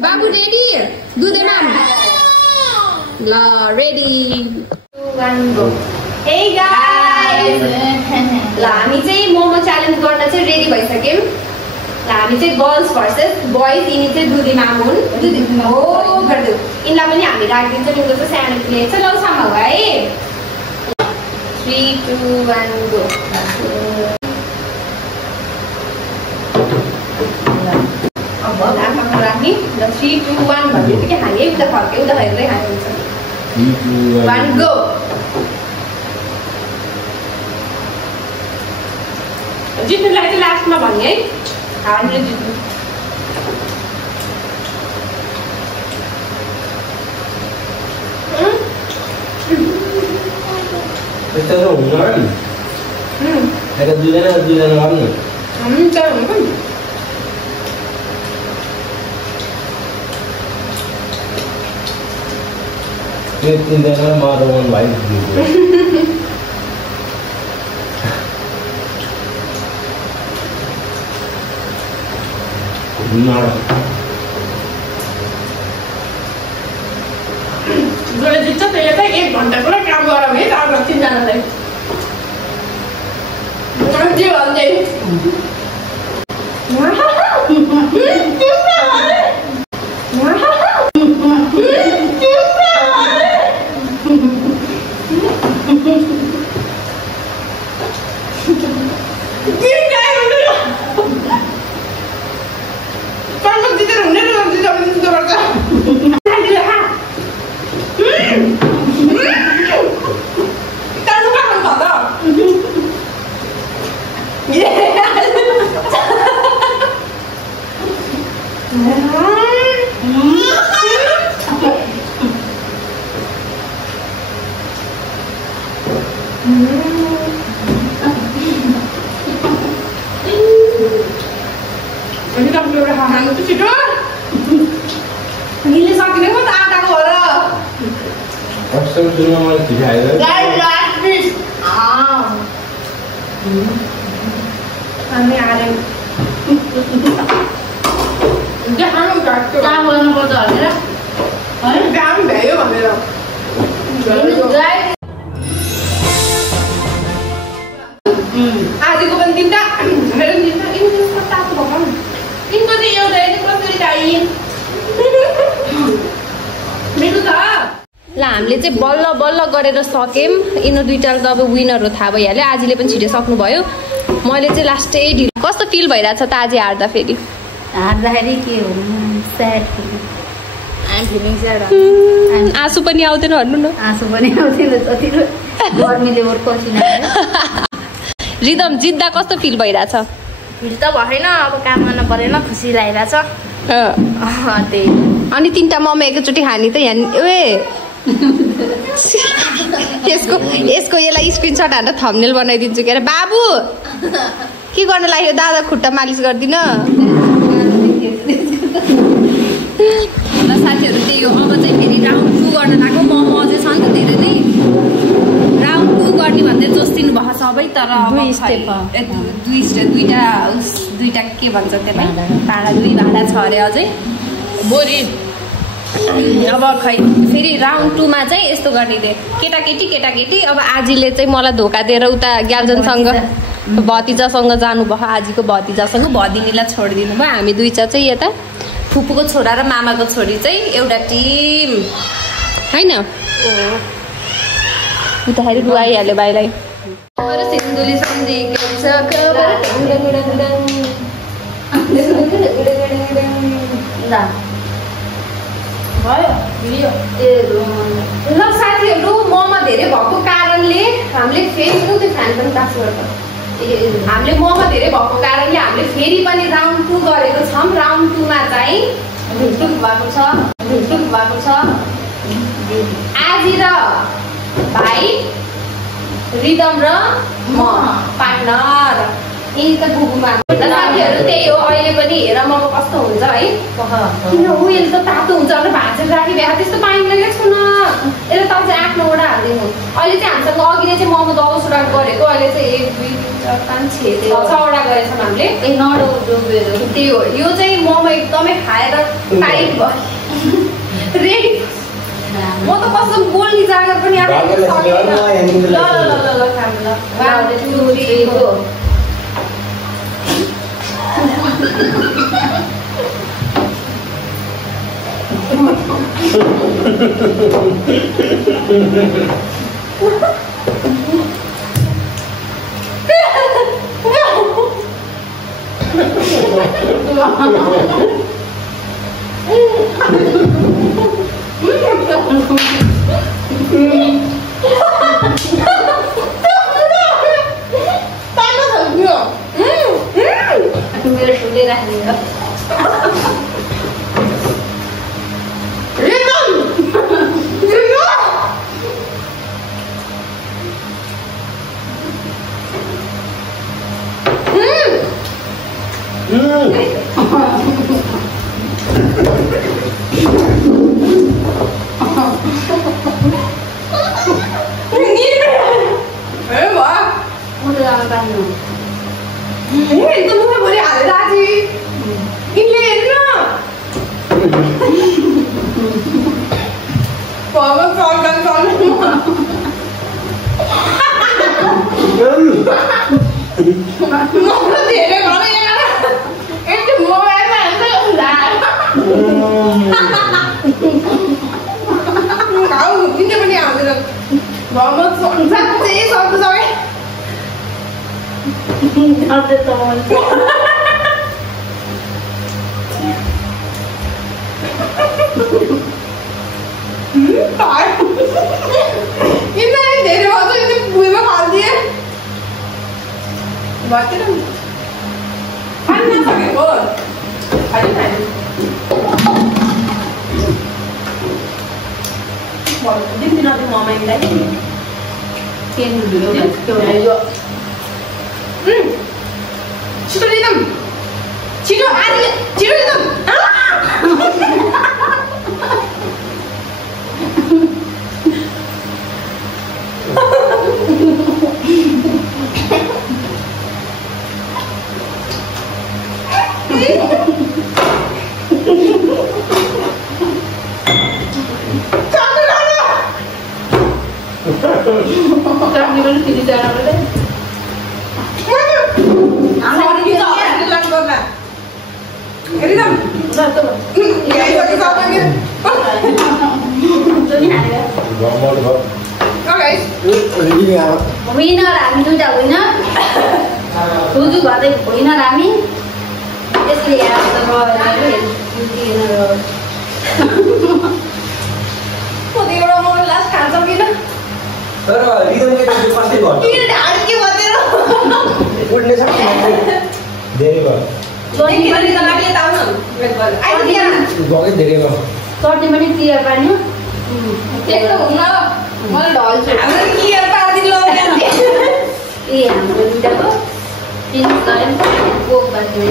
बाबु रेडी दुधेमा ल ready 2 1 go hey guys ल हामी चाहिँ मोमो च्यालेन्ज गर्न चाहिँ रेडी भइसक्यौं ल हामी चाहिँ गर्ल्स भर्सेस बॉयज यिनी चाहिँ दुधेमा हुन् हो गर्दै इनलाई पनि हामी राखिदिन्छौँ इनको चाहिँ सानो प्लेट छ लौ सामु है 3 2 1 गो अब आफूमा राख्ने ल 3 2 1 भन्नेबित्तिकै हामी उता फर्के उता हेर्दै खानु हुन्छ 1 गो जित्नुलाई चाहिँ लास्टमा भन्ने है हामीले जित्नु त्यस्तो त हुँदैन हैन दुईजना गर्नु हुन्छ त्यो तिनजना मदन भाइ जोले जित्छ त्यसले त 1 घण्टा पुरा काम गरौँ है त तिनजनालाई के भन्दै आजको पनि तिनटा मेरो तिनटा इनको तातो भगम इनको चाहिँ एउटा कसरी चाहिए मेरो त ल हामीले चाहिँ बल्ल बल्ल गरेर सक्यौं यिनीहरु दुईटाले त अब विनर हो थाहा भइहाल्यो आजले पनि छिटो सक्नु भयो मैले चाहिँ लास्टै ढिलो कस्तो फिल भइराछ त आज हार्दा फेरि के हो स्याड आँसु पनि आउँदैन भन्नु न आँसु पनि आउँदैन जति गर्मीले ओर पसिना रिदम जित्दा कस्तो फिल भइराछ फिल त भएन अब काम गर्न परेन खुसी लागिराछ त्यही अनि तीनटा मम्मी एकैचोटि खानी त यहाँ ए यसको यसलाई स्क्रिनशट हालेर थम्बनेल बनाइदिन्छु के अरे बाबु के गर्न लाग्यो दादा खुट्टा मालिस गर्दिन ल साथीहरु त्यही हो अब चाहिँ फेरि राउन्ड 2 गर्न लाग्यो मोमो अझै छ नि त धेरै नै राउन्ड 2 गर्ने भन्दै जोस्दिनु भएको सबै तर दुई स्टेप दुईटा के भन्छ त्यसलाई भाडा 2 भाडा छ अरे अझै बोरी अब खै फेरि राउन्ड 2 मा चाहिँ यस्तो गर्ने दे केटाकेटी अब आजीले चाहिँ मलाई धोका दिएर उता ग्याल्जनसँग भतिजासँग जानु भयो आजीको भतिजासँग भदिनीलाई छोडिदिनु भयो हामी दुईटा चाहिँ यता फुपूको छोरा र मामाको छोरी चाहिँ एउटा टिम हैन उताखेरि रुवाइहाल्यो भाइलाई सिन्धुली सम्झेको छ ल साथीहरु मोमो धेरै भएको कारणले हामीले फेरि त्यो फ्यान पनि काट्छु हामीले मोमो धेरै भएको कारणले हामीले फेरि पनि राउन्ड 2 गरेको छौं राउन्ड 2 मा चाहिँ ढुकढुक भएको छ आजी र भाइ रिदम र म पार्टनर यी त बुबुमा साथीहरू त्यही हो अहिले पनि हेर मको कस्तो हुन्छ है किन ऊ यसले त तातो हुन्छ भनेर भाँचेर राखिदिएको त्यस्तो पाइँदैन छु न यसले त चाहिँ 8-9वटा हालिदिनु अहिले चाहिँ हामीसँग अघि नै चाहिँ मोमो 10वटा गरेको अहिले चाहिँ 1 2 3 4 5 6 6वटा गरेछौँ हामीले ए नडो डुबेर त्यही हो यो चाहिँ मोमो एकदमै खाएर टाइट भयो रेडी म त कसम बोल्ने जागर पनि आफै सकिएन ल ल ल ल खाम ल 1 2 3 गो मेरो ठुले राख्दिनु विनर हामी दुईटा विनर सुजु गर्दै विनर हामी त्यसले लास्ट खान्छ किन तर रिदमले चाहिँ फास्टै गर्छ किन ढाड के बतेर उड्ने छ धेरै भयो चट्नी पनि त लागि ताउन आइदिया गए धेरै भयो चट्नी पनि क्लियर पार्नु त्यस्तो हुन्न मलाई ढल्छु हाम्रो क्लियर पार्दिन ल ए हाम्रो दुईटाको फिनिस गऱ्यौँ कोक बाँच्नु